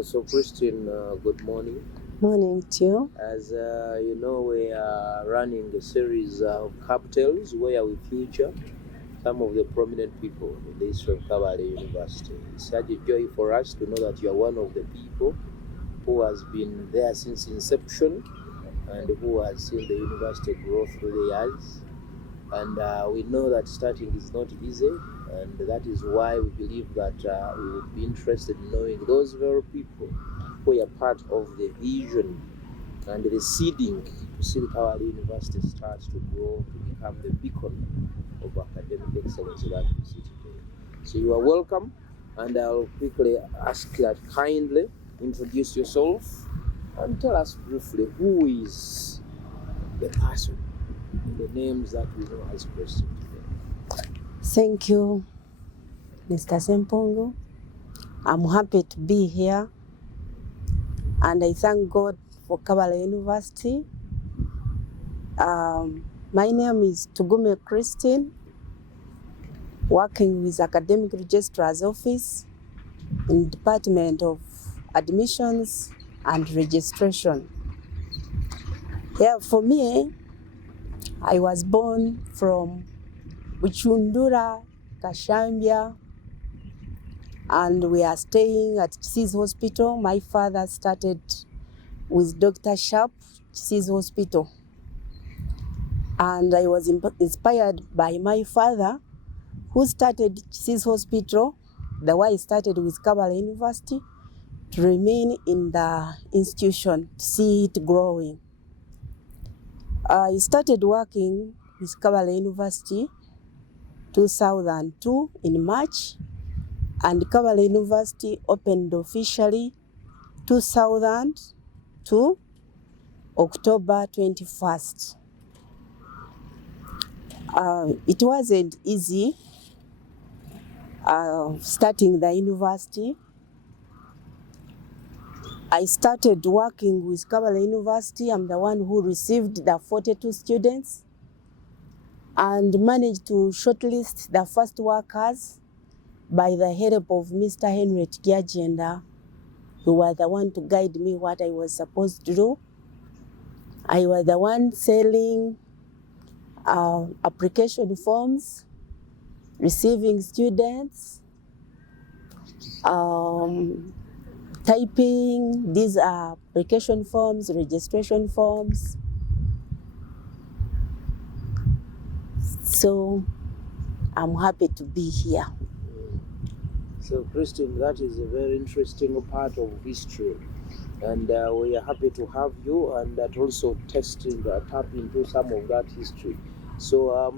So Christine, good morning. Morning to you. As you know, we are running a series of KAB Tales where we feature some of the prominent people in the history of KAB University. It's such a joy for us to know that you are one of the people who has been there since inception and who has seen the university grow through the years. And we know that starting is not easy, and that is why we believe that we would be interested in knowing those very people who are part of the vision and the seeding to see our university start to grow to become the beacon of academic excellence that we see today. So you are welcome, and I'll quickly ask that kindly introduce yourself and tell us briefly who is the person in the names that we know as Christian today. Thank you, Mr. Sempongo. I'm happy to be here, and I thank God for KAB University. My name is Tugume Christine, working with Academic Registrar's Office in Department of Admissions and Registration. Yeah, for me, I was born from Buchundura, Kashambia, and we are staying at Chisi's Hospital. My father started with Dr. Sharp, Chisi's Hospital. And I was inspired by my father, who started Chisi's Hospital, the way he started with KAB University, to remain in the institution, to see it growing. I started working with KAB University 2002 in March, and KAB University opened officially 2002 October 21st. It wasn't easy starting the university. I started working with KAB University. I'm the one who received the 42 students and managed to shortlist the first workers by the help of Mr. Henry Tiagenda, who was the one to guide me what I was supposed to do. I was the one selling application forms, receiving students, typing these application forms, registration forms. So I'm happy to be here. So Christine, that is a very interesting part of history, and we are happy to have you, and that also tap into some of that history. So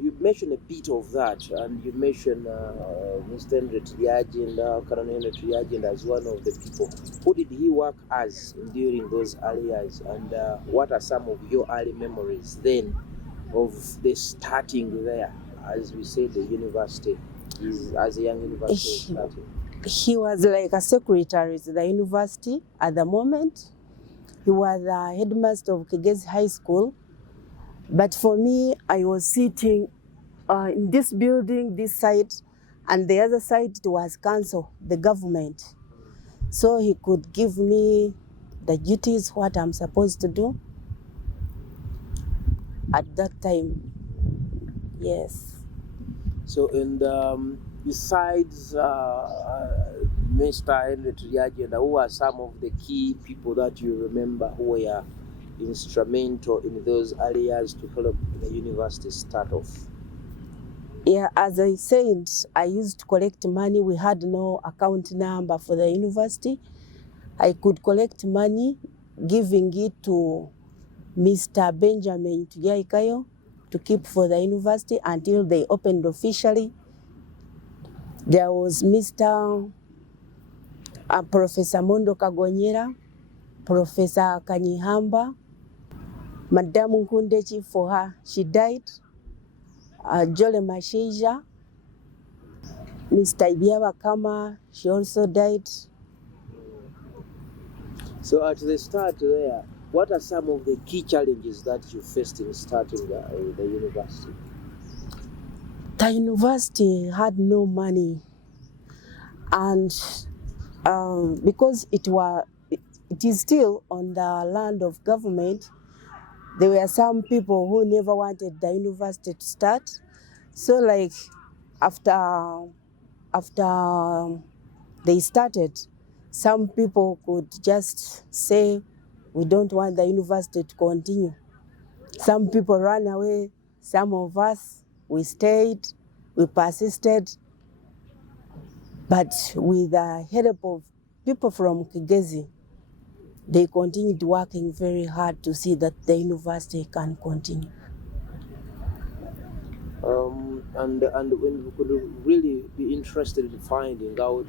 you mentioned a bit of that, and you mentioned Mr. Henry Tiagenda, Colonel Henry Tiagenda, as one of the people. Who did he work as during those early years, and what are some of your early memories then of the starting there, as we say, the university is as a young university starting? He was like a secretary to the university at the moment. He was the headmaster of Kigezi High School. But for me, I was sitting in this building, this side, and the other side was council, the government. So he could give me the duties, what I'm supposed to do at that time. Yes. So, and besides Mr. Henry Tiagenda, who are some of the key people that you remember who were instrumental in those early years to help the university start off? Yeah, as I said, I used to collect money. We had no account number for the university. I could collect money, giving it to Mr. Benjamin Tujaikayo to keep for the university until they opened officially. There was Mr. Professor Mondo Kagonyera, Professor Kanyihamba, Madam Nkundechi, for her, she died. Jole Masheja, Mr. Ibiaba Kama, she also died. So at the start there, what are some of the key challenges that you faced in starting the university? The university had no money. And because it is still on the land of government, there were some people who never wanted the university to start. So like after they started, some people could just say, we don't want the university to continue. Some people ran away. Some of us, we stayed, we persisted. But with the help of people from Kigezi, they continued working very hard to see that the university can continue. And when we could really be interested in finding out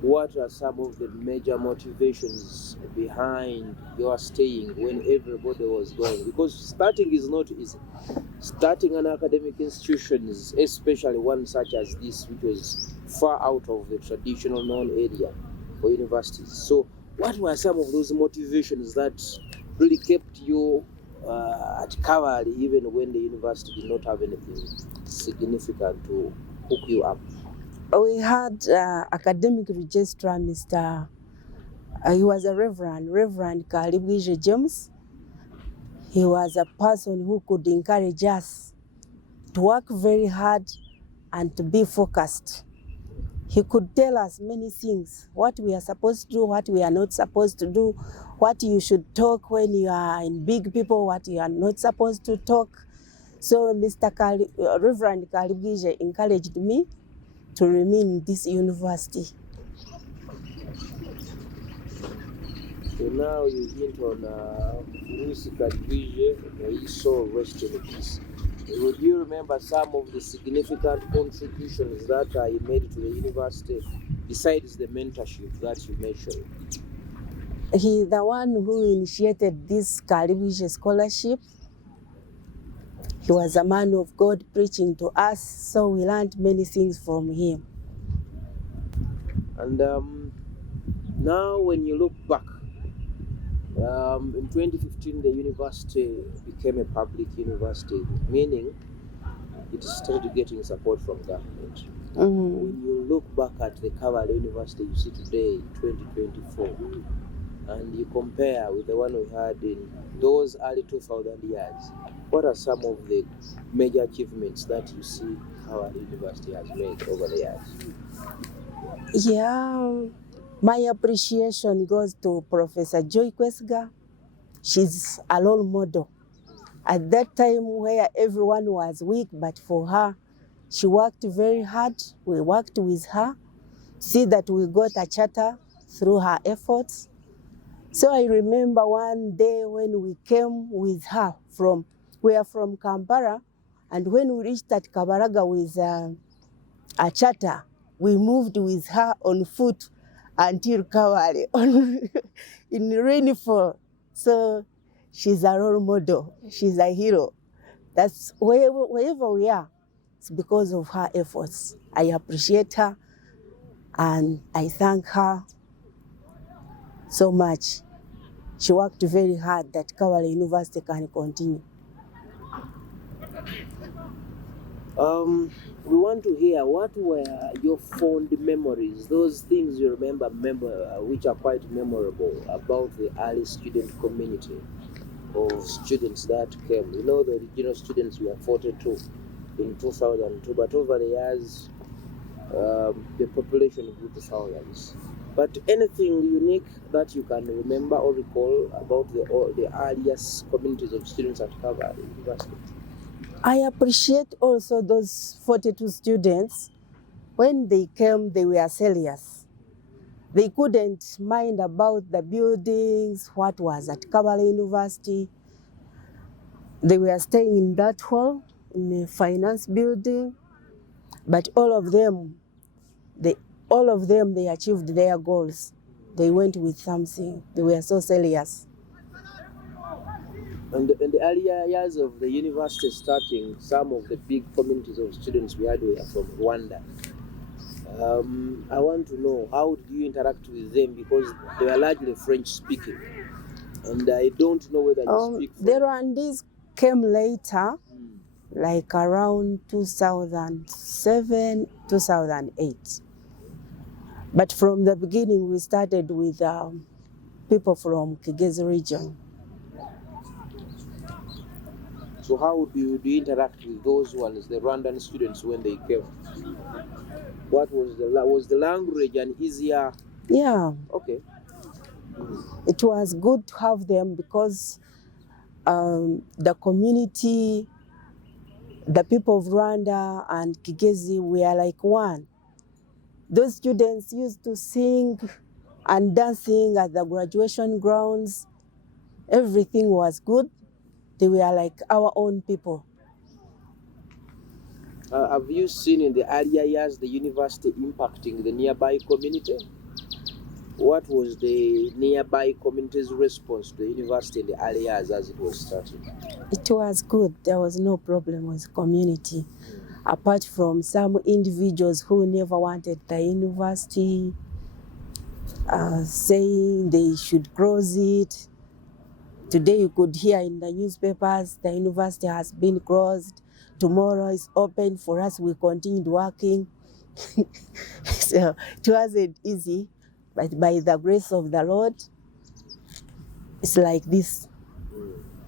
what are some of the major motivations behind your staying when everybody was going, because starting is not easy. Starting an academic institution, especially one such as this, which was far out of the traditional known area for universities. So what were some of those motivations that really kept you at KAB even when the university did not have anything significant to hook you up? We had academic registrar, Mr. He was a Reverend Kalibwije James. He was a person who could encourage us to work very hard and to be focused. He could tell us many things, what we are supposed to do, what we are not supposed to do, what you should talk when you are in big people, what you are not supposed to talk. So Reverend Kalibwije encouraged me to remain in this university. So now you hint on Lucy Kalibwije, may his soul rest in peace. Would you remember some of the significant contributions that he made to the university besides the mentorship that you mentioned? He's the one who initiated this Kalibwije scholarship. He was a man of God preaching to us, so we learned many things from him. And now when you look back, in 2015 the university became a public university, meaning it started getting support from government. When you look back at the KAB University you see today, 2024, and you compare with the one we had in those early 2000 years, what are some of the major achievements that you see our university has made over the years? Yeah, my appreciation goes to Professor Joy Kwesga. She's a role model. At that time where everyone was weak, but for her, she worked very hard. We worked with her, see that we got a charter through her efforts. So I remember one day when we came with her we are from Kampala, and when we reached at Kabaraga with a charter, we moved with her on foot until KAB in rainfall. So she's a role model. She's a hero. That's wherever we are, it's because of her efforts. I appreciate her and I thank her so much. She worked very hard that KAB University can continue. We want to hear what were your fond memories, those things you remember which are quite memorable about the early student community of students that came. You know, the original students were 42 in 2002, but over the years the population grew to thousands. But anything unique that you can remember or recall about the earliest communities of students at KAB University? I appreciate also those 42 students. When they came, they were serious. They couldn't mind about the buildings, what was at KAB University. They were staying in that hall, in the finance building, but all of them, they achieved their goals. They went with something. They were so serious. And in the earlier years of the university starting, some of the big communities of students we had were from Rwanda. I want to know, how did you interact with them, because they were largely French speaking, and I don't know whether you speak French. The Rwandese came later, like around 2007, 2008. But from the beginning, we started with people from Kigezi region. So how do you interact with those ones, the Rwandan students, when they came? What was the language and easier? Yeah. Okay. It was good to have them because the community, the people of Rwanda and Kigezi were like one. Those students used to sing and dancing at the graduation grounds. Everything was good. They were like our own people. Have you seen in the earlier years the university impacting the nearby community? What was the nearby community's response to the university in the early years as it was starting? It was good. There was no problem with the community, apart from some individuals who never wanted the university, saying they should close it. Today you could hear in the newspapers, the university has been closed. Tomorrow is open. For us, we continued working. So it wasn't easy, but by the grace of the Lord, it's like this.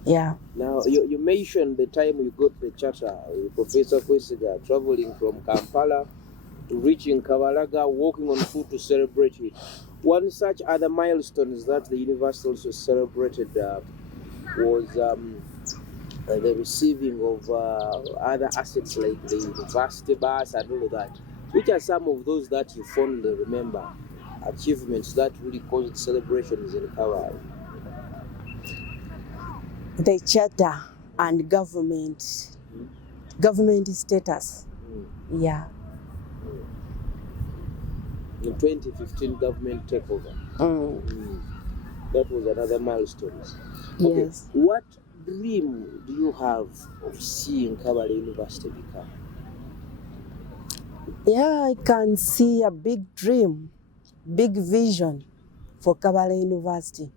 Yeah. Now, you mentioned the time you got the charter, Professor Kwesiga, traveling from Kampala to reaching Kavalaga, walking on foot to celebrate it. One such other milestones that the university also celebrated was the receiving of other assets like the university bus and all of that. Which are some of those that you fondly remember, achievements that really caused celebrations in Kavala? The charter and government status. Yeah. In 2015, government takeover. That was another milestone. Okay. Yes. What dream do you have of seeing Kavala University become? Yeah, I can see a big dream, big vision for Kavala University.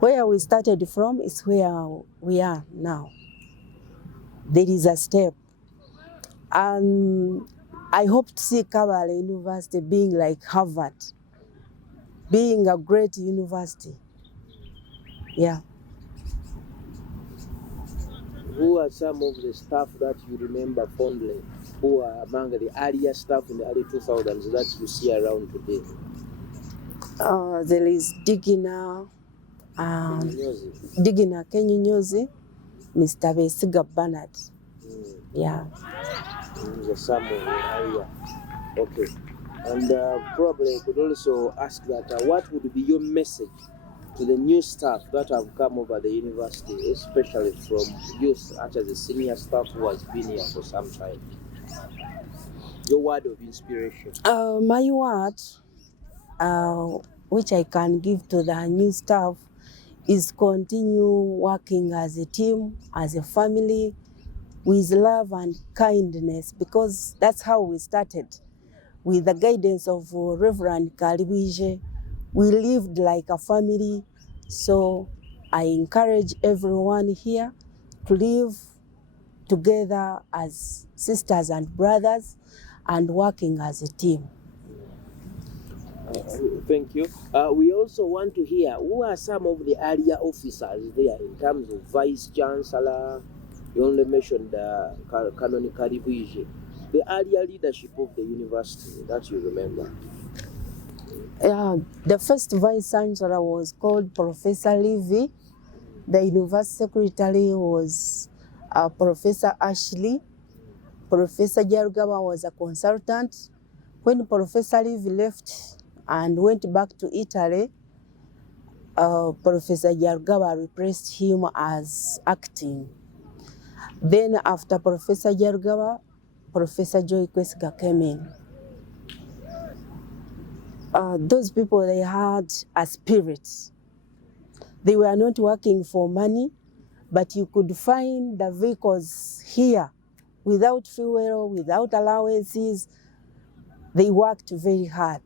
Where we started from is where we are now. There is a step. And I hope to see Kavala University being like Harvard, being a great university. Yeah. Who are some of the staff that you remember fondly? Who are among the earlier staff in the early 2000s that you see around today? There is Digina Kenyinyozi, Mr. Besiga Bernard. Yeah. Some of the area. Okay. And probably I could also ask that what would be your message to the new staff that have come over the university, especially from you such as the senior staff who has been here for some time? Your word of inspiration. My word, which I can give to the new staff, is continue working as a team, as a family, with love and kindness, because that's how we started. With the guidance of Reverend Kalibije, we lived like a family. So I encourage everyone here to live together as sisters and brothers and working as a team. Thank you. We also want to hear who are some of the earlier officers there in terms of Vice Chancellor. You only mentioned Canon Kalibije. The earlier leadership of the university that you remember. The first Vice Chancellor was called Professor Levy. The University Secretary was Professor Ashley. Professor Jarugaba was a consultant. When Professor Levy left and went back to Italy, Professor Jarugaba replaced him as acting. Then after Professor Jarugaba, Professor Joy Kwesiga came in. Those people, they had a spirit. They were not working for money, but you could find the vehicles here without fuel, without allowances. They worked very hard.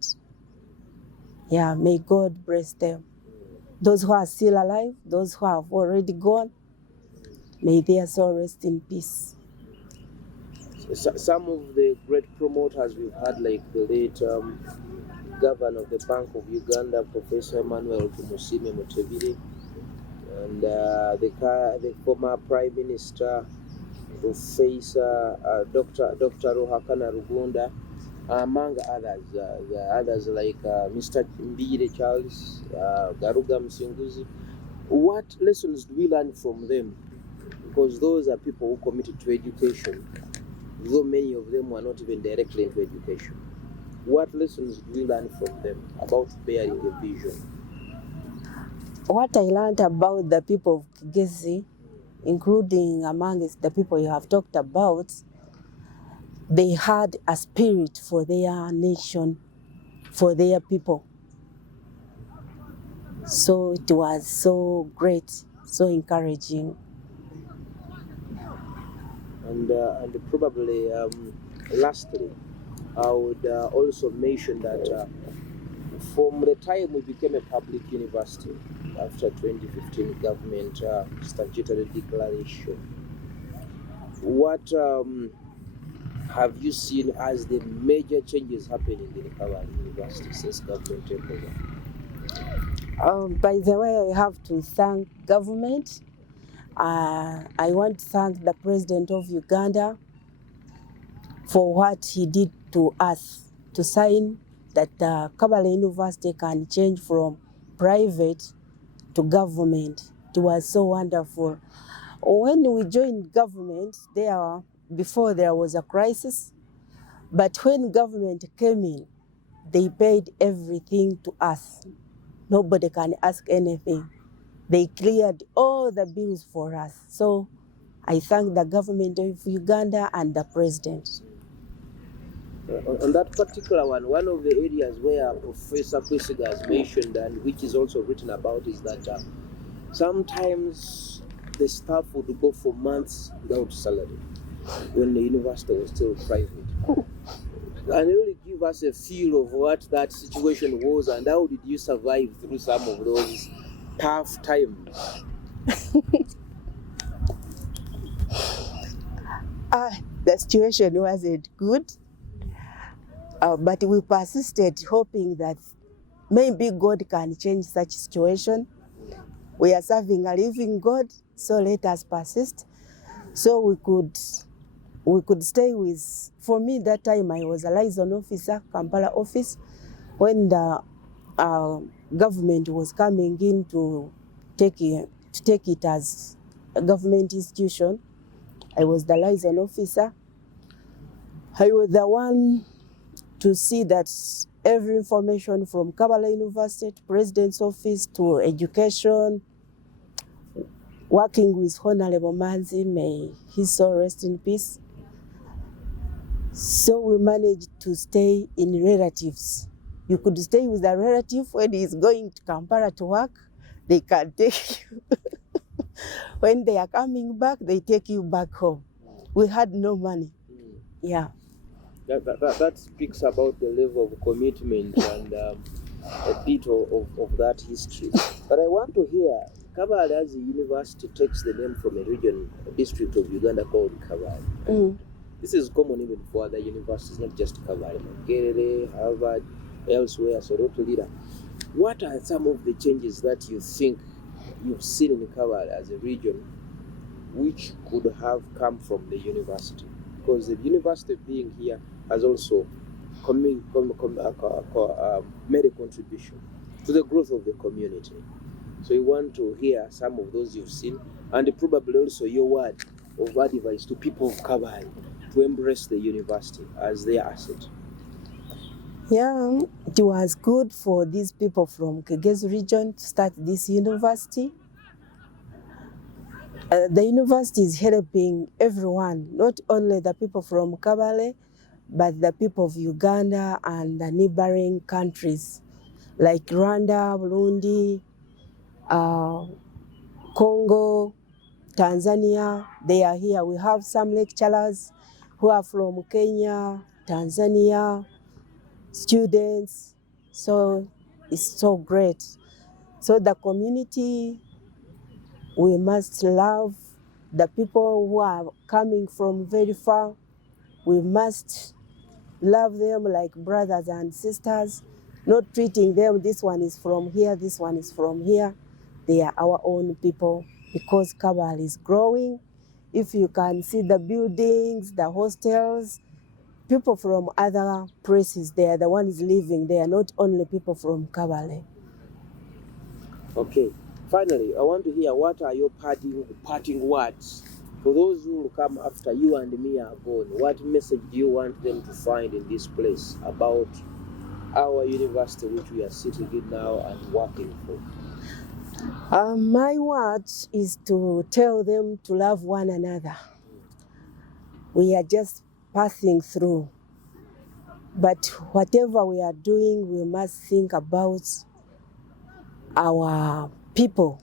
Yeah, may God bless them. Those who are still alive, those who have already gone, may their soul rest in peace. Some of the great promoters we've had, like the late Governor of the Bank of Uganda, Professor Emmanuel Tumusime Mutebiri, and the former Prime Minister, Professor Dr. Ruhakana Rugunda, among others. Others like Mr. Mbire Charles, Garuga Msinguzi. What lessons do we learn from them? Because those are people who committed to education, though many of them were not even directly into education. What lessons do we learn from them about bearing a vision? What I learned about the people of Kigezi, including amongst the people you have talked about, they had a spirit for their nation, for their people. So it was so great, so encouraging. And probably lastly, I would also mention that from the time we became a public university, after 2015 government statutory declaration, what have you seen as the major changes happening in KAB University since government took over? By the way, I have to thank government. I want to thank the President of Uganda for what he did to us, to sign that KAB University can change from private to government. It was so wonderful. When we joined government, before there was a crisis, but when government came in, they paid everything to us. Nobody can ask anything. They cleared all the bills for us. So I thank the government of Uganda and the president. On that particular one of the areas where Professor Kwesiga has mentioned and which is also written about is that sometimes the staff would go for months without salary when the university was still private. And really give us a feel of what that situation was and how did you survive through some of those tough times? The situation wasn't good, but we persisted, hoping that maybe God can change such situation. We are serving a living God, so let us persist. So we could stay with, for me that time I was a liaison officer, Kampala office, when the government was coming in to take it as a government institution. I was the liaison officer. I was the one to see that every information from KAB University to President's office to education, working with Honorable Manzi, may his soul rest in peace. So we managed to stay in relatives. You could stay with a relative when he's going to Kampala to work, they can take you. When they are coming back, they take you back home. We had no money. Yeah. That speaks about the level of commitment and a bit of that history. But I want to hear, KAB as a university takes the name from a region, a district of Uganda called KAB. This is common even for other universities, not just KAB, Makerere, Harvard, elsewhere, Soroto Lira. What are some of the changes that you think you've seen in KAB as a region which could have come from the university? Because the university being here has also made a contribution to the growth of the community. So we want to hear some of those you've seen and probably also your word of advice to people of KAB to embrace the university as their asset. Yeah, it was good for these people from Kigezi region to start this university. The university is helping everyone, not only the people from KAB, but the people of Uganda and the neighboring countries like Rwanda, Burundi, Congo, Tanzania. They are here. We have some lecturers who are from Kenya, Tanzania, students. So it's so great. So the community, we must love the people who are coming from very far. We must love them like brothers and sisters. not treating them, this one is from here, this one is from here. They are our own people because Kabale is growing. If you can see the buildings, the hostels, people from other places, they are the ones living there, not only people from Kabale. Okay. Finally, I want to hear what are your parting words for those who will come after you and me are gone. What message do you want them to find in this place about our university, which we are sitting in now and working for? My word is to tell them to love one another. We are just passing through. But whatever we are doing, we must think about our people.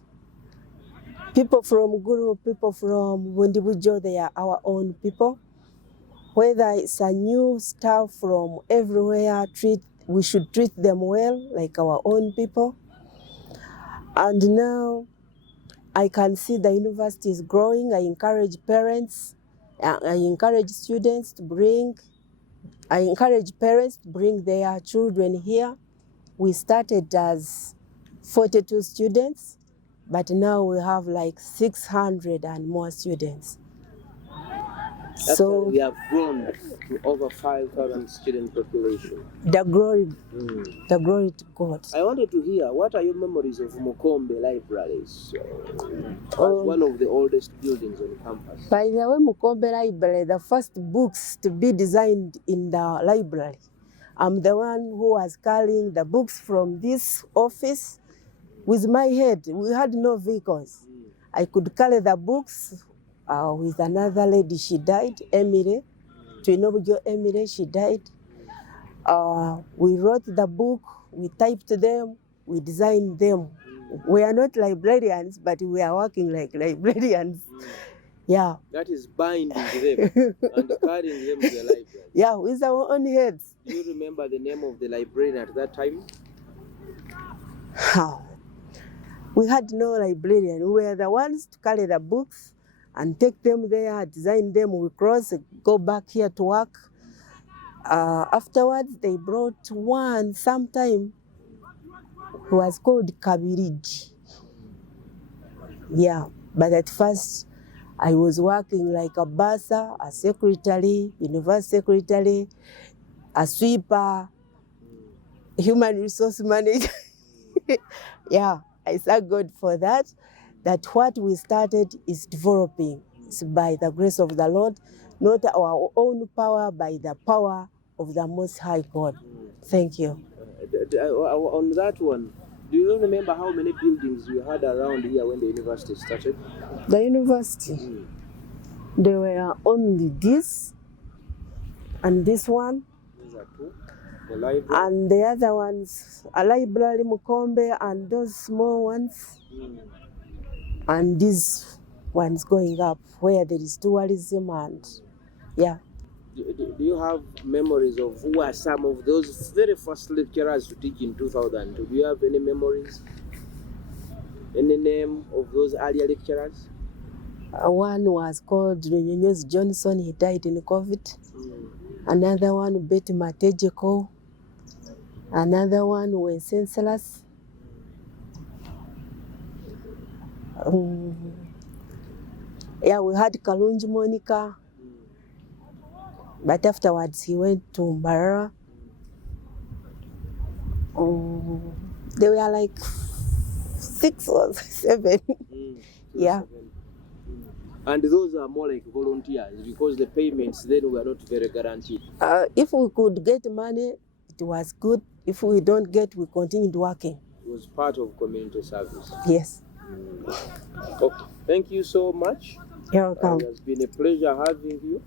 People from Guru, people from Bundibujo, they are our own people. Whether it's a new staff from everywhere, we should treat them well, like our own people. And now I can see the university is growing. I encourage parents, I encourage students to bring their children here. We started as 42 students, but now we have like 600 and more students. So we have grown to over 5,000 student population. The glory to God. I wanted to hear, what are your memories of Mukombe Libraries? As one of the oldest buildings on campus. By the way, Mukombe Library, the first books to be designed in the library. I'm the one who was carrying the books from this office with my head. We had no vehicles. I could carry the books with another lady. She died, Emily. Tuinobujo Emily, she died. We wrote the book, we typed them, we designed them. We are not librarians, but we are working like librarians. Yeah. That is binding them and carrying them to the library. Yeah, with our own heads. Do you remember the name of the librarian at that time? We had no librarian. We were the ones to carry the books and take them there, design them, we cross, go back here to work. Afterwards, they brought one sometime who was called Kabiriji. Yeah, but at first I was working like a bursar, a secretary, university secretary, a sweeper, human resource manager. Yeah, I thank God for that. That what we started is developing. It's by the grace of the Lord, not our own power, by the power of the Most High God. Thank you. On that one, do you remember how many buildings you had around here when the university started? The university, there were only this and this one. These are two. The library. And the other ones, a library, Mukombe, and those small ones. And these ones going up where there is tourism and yeah. Do you have memories of who are some of those very first lecturers to teach in 2000? Do you have any memories? Any name of those earlier lecturers? One was called Nyonyos Johnson, he died in COVID. Another one, Betty Matejeko. Another one, Wenceslus. Yeah, we had Kalunji Monica. But afterwards, he went to Mbarara. They were like 6 or 7. Yeah. 7. And those are more like volunteers because the payments then were not very guaranteed. If we could get money, it was good. If we don't get, we continued working. It was part of community service. Yes. Okay. Thank you so much. You're welcome. It has been a pleasure having you.